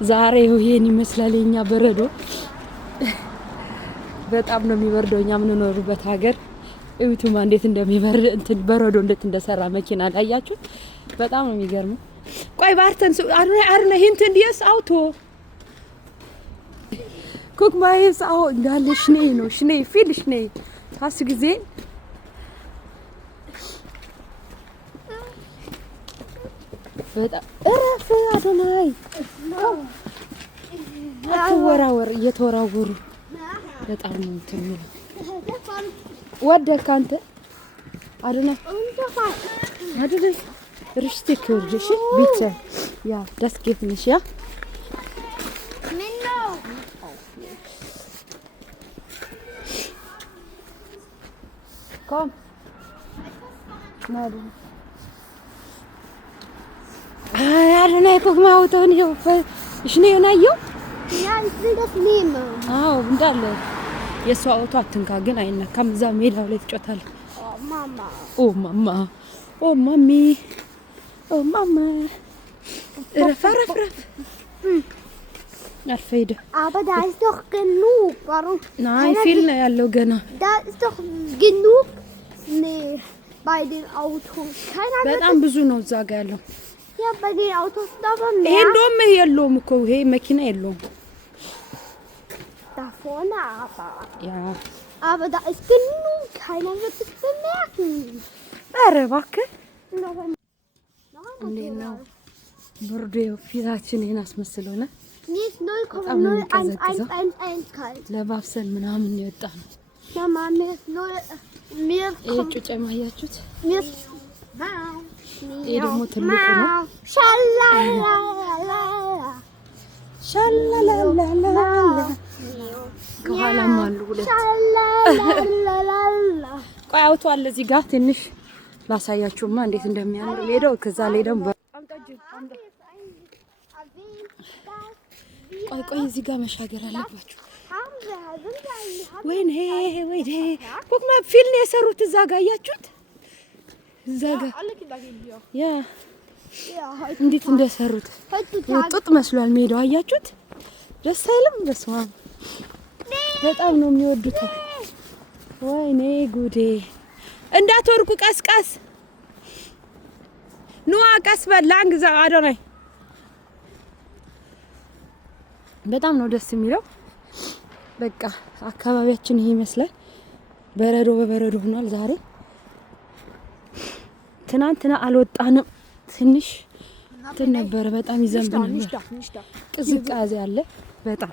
ዛሬ ይሄን ይመስላል የኛ በረዶ። በጣም ነው የሚበርደው። እኛ የምንኖርበት ሀገር እዩቱማ እንዴት እንደሚበርድ እንትን በረዶ እንዴት እንደሰራ መኪና ላይ አያችሁ። በጣም ነው የሚገርመው። ቆይ ባርተን አርነ hinten dir ist Auto. Guck mal, hier ist auch እንዳለ Schnee ነው Schnee, viel Schnee. Hast du gesehen? በጣም እረፍ አዶናይ አትወራወር እየተወራወሩ በጣም ነው እንትን ወደድክ አንተ አዶናይ አዶናይ richtig kurdisch bitte ja das geht nicht ja komm mal አዶናይ guck mal Auto hier Schnee ናየው Ja, ich will das nehmen. አዎ እንዳለ የሷ አውቶ አትንካ ግን አይነካም እዛ ሜዳው ላይ ትጮታል Oh, Mama. ኦ ማማ ኦ ማሚ ኦ ማማ ረፍ አልፈይደ Aber da ist doch genug. Warum? ናይ ፊል ነው ያለው ገና Da ist doch genug Schnee bei den Autos. Keiner wird በጣም ብዙ ነው እዛ ጋር ያለው ja bei den Autos aber ይሄ mehr. እንደውም የለውም እኮ ይሄ መኪና የለውም Da vorne aber. ያ Aber da ist genug. Keiner wird es bemerken. ኧረ እባክህ Noch ein እንዴት ነው ብርዱ ፊታችን ይሄን አስመስሎና Hier ist 0,01111 kalt. ለባብሰን ምናምን የወጣ ነው Mama, mir ist 0. Mir ይሄ kommt. ጩጬ ማያችሁት Mir ist. ይሄ ደግሞ ትልቁ ነው Schalalala. ሻላላላላ ከኋላም አሉ ሁለት Schalalala. ቆይ አውቶ አለ እዚህ ጋር ትንሽ ላሳያችሁማ እንዴት እንደሚያምር ሜዳው ከዛ ላይ ደግሞ ቆይ እዚህ ጋር መሻገር አለባችሁ ወይኔ ወይኔ ጉክ ማ ፊልም የሰሩት እዛ ጋር አያችሁት እዛ ጋር ያ እንዴት እንደሰሩት ጥጥ መስሏል ሜዳው አያችሁት ደስ አይልም በስመ አብ በጣም ነው የሚወዱት ወይኔ ጉዴ እንዳትወርቁ ቀስቀስ ኑዋ ቀስ በላንግ ዛ አዶናይ በጣም ነው ደስ የሚለው በቃ አካባቢያችን ይሄ ይመስላል በረዶ በበረዶ ሆኗል ዛሬ ትናንትና አልወጣንም ትንሽ ነበር በጣም ይዘንብ ነበር ቅዝቃዜ አለ በጣም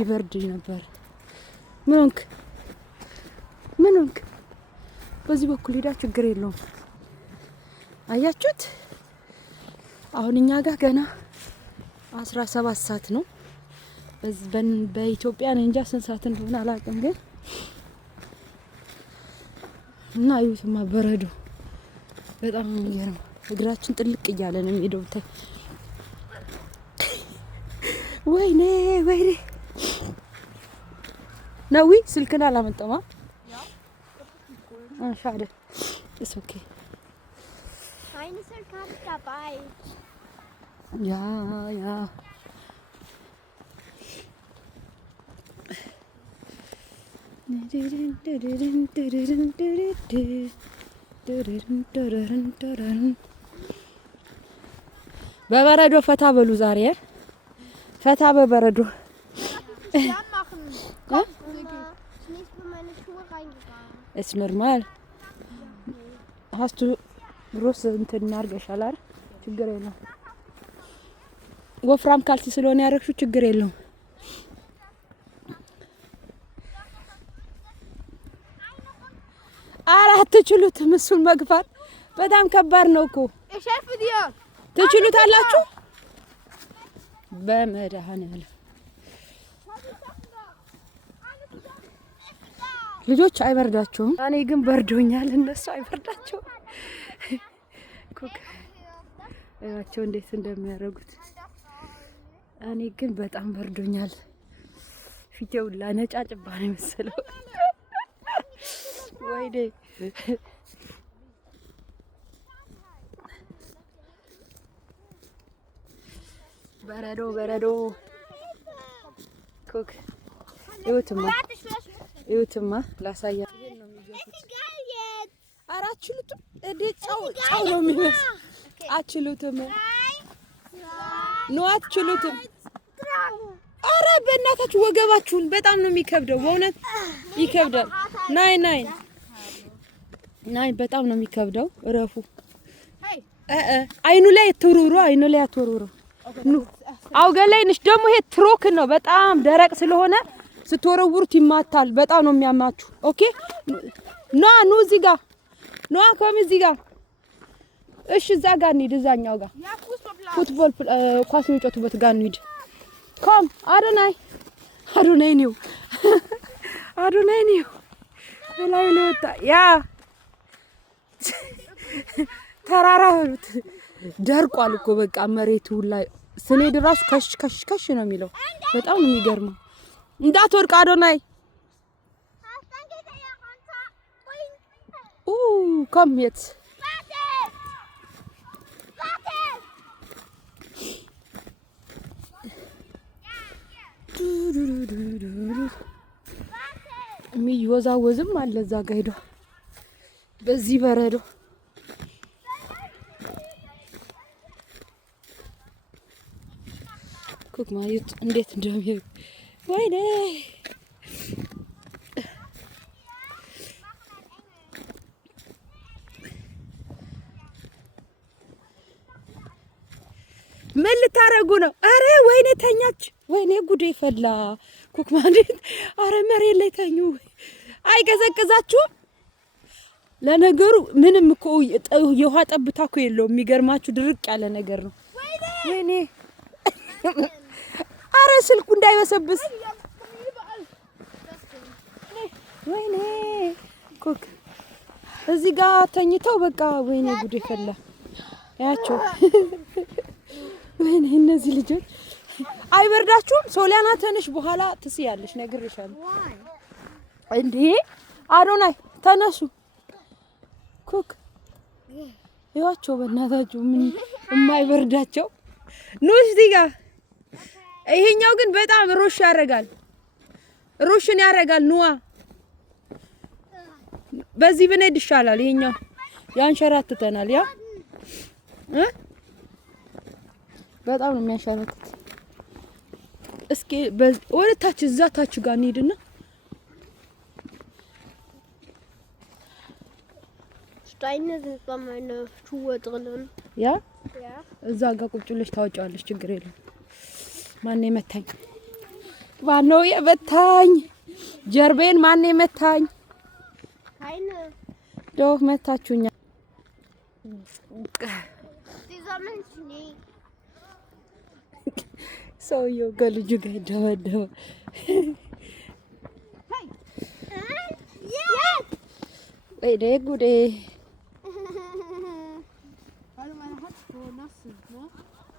ይበርድ ነበር ምን ሆንክ በዚህ በኩል ሄዳ ችግር የለውም አያችሁት አሁን እኛ ጋር ገና 17 ሰዓት ነው በኢትዮጵያ ነው እንጃ ስንት ሰዓት እንደሆነ አላውቅም ግን እና አዩትማ በረዶ በጣም የሚገርም እግራችን ጥልቅ እያለ ነው የሚሄደው ታይ ወይኔ ነዊ ስልክና አላመጣማ schade. Ist okay. Keine Karte dabei. Ja. በበረዶ ፈታ በሉ ዛሬ ፈታ በበረዶ Ist normal. Hast du große እንትን እናርገሻል አይደል? ችግር የለውም። ወፍራም ካልሲ ስለሆነ ያረግሽው ችግር የለውም። አትችሉትም እሱን መግፋት በጣም ከባድ ነው እኮ። ትችሉታላችሁ? በመድኃኒዓለም ልጆች አይበርዳቸውም። እኔ ግን በርዶኛል። እነሱ አይበርዳቸውም። እያቸው እንዴት እንደሚያደርጉት እኔ ግን በጣም በርዶኛል። ፊቴው ለነጫጭባ ነው መሰለው። ወይኔ በረዶ ኩክ ይኸውትማ ላሳያ። ኧረ አትችሉትም እንዴ? ጫው ነው የሚመስል። አትችሉትም ነው አትችሉትም። ኧረ በእናታችሁ ወገባችሁን በጣም ነው የሚከብደው። በእውነት ይከብዳል። ናይ በጣም ነው የሚከብደው። እረፉ። አይኑ ላይ አትወርውሩ። አውገላይ ነሽ ደግሞ ይሄ ትሮክ ነው። በጣም ደረቅ ስለሆነ ስትወረውሩት ይማታል። በጣም ነው የሚያማችሁ። ኦኬ ኑ እዚህ ጋር ኮም እዚህ ጋር። እሺ እዛ ጋር እንሂድ። እዛኛው ጋር ፉትቦል ኳስ የሚጫወቱበት ጋር እንሂድ። ኮም አዶናይ ነው ላይ ለወጣ ያ ተራራ በሉት ደርቋል እኮ በቃ መሬቱ ላይ ስንሄድ እራሱ ከሽ ነው የሚለው። በጣም ነው የሚገርመው። እንዳትወርቅ አዶናይ። ኮም የት የሚወዛወዝም አለ እዛ ጋ ሄዶ በዚህ በረዶ ኩክ ማየት እንዴት እንደሚሄድ ወይኔ ምን ልታረጉ ነው? አረ ወይኔ ተኛች። ወይኔ ጉዴ ፈላ። ኩክ ማለት አረ መሬት ላይ ተኙ። አይቀዘቅዛችሁም? ለነገሩ ምንም እኮ የውሃ ጠብታ እኮ የለውም። የሚገርማችሁ ድርቅ ያለ ነገር ነው። ወይኔ አረ ስልኩ እንዳይበሰብስ። ወይኔ ኩክ እዚህ ጋር ተኝተው በቃ ወይኔ ጉዴ ፈላ። ያቸው ወይኔ እነዚህ ልጆች አይበርዳችሁም? ሶሊያና ተነሽ፣ በኋላ ትስያለሽ። ነግሬሻለሁ እንዴ። አዶናይ ተነሱ። ኩክ ይዋቸው በእናታችሁ ምን የማይበርዳቸው ኑ እዚህ ጋር። ይሄኛው ግን በጣም ሮሽን ያደርጋል። ኑዋ በዚህ ብንሄድ ይሻላል። ይሄኛው ያንሸራትተናል። ያ በጣም ነው የሚያንሸራትት። እስኪ ወደ ታች እዛ ታች ጋር እንሂድና Steine sind bei meine Schuhe drinnen. Ja? Ja. እዛ ጋር ቁጭ ብለሽ ታወጫለሽ። ችግር የለም። ማን የመታኝ? ማነው የመታኝ? ጀርቤን ማን የመታኝ? Keine. ዶህ መታችሁኛ። Dieser Mensch nicht. ሰውዬው ከልጁ ጋር ደበደበ። Hey. Jetzt. ወይኔ ጉዴ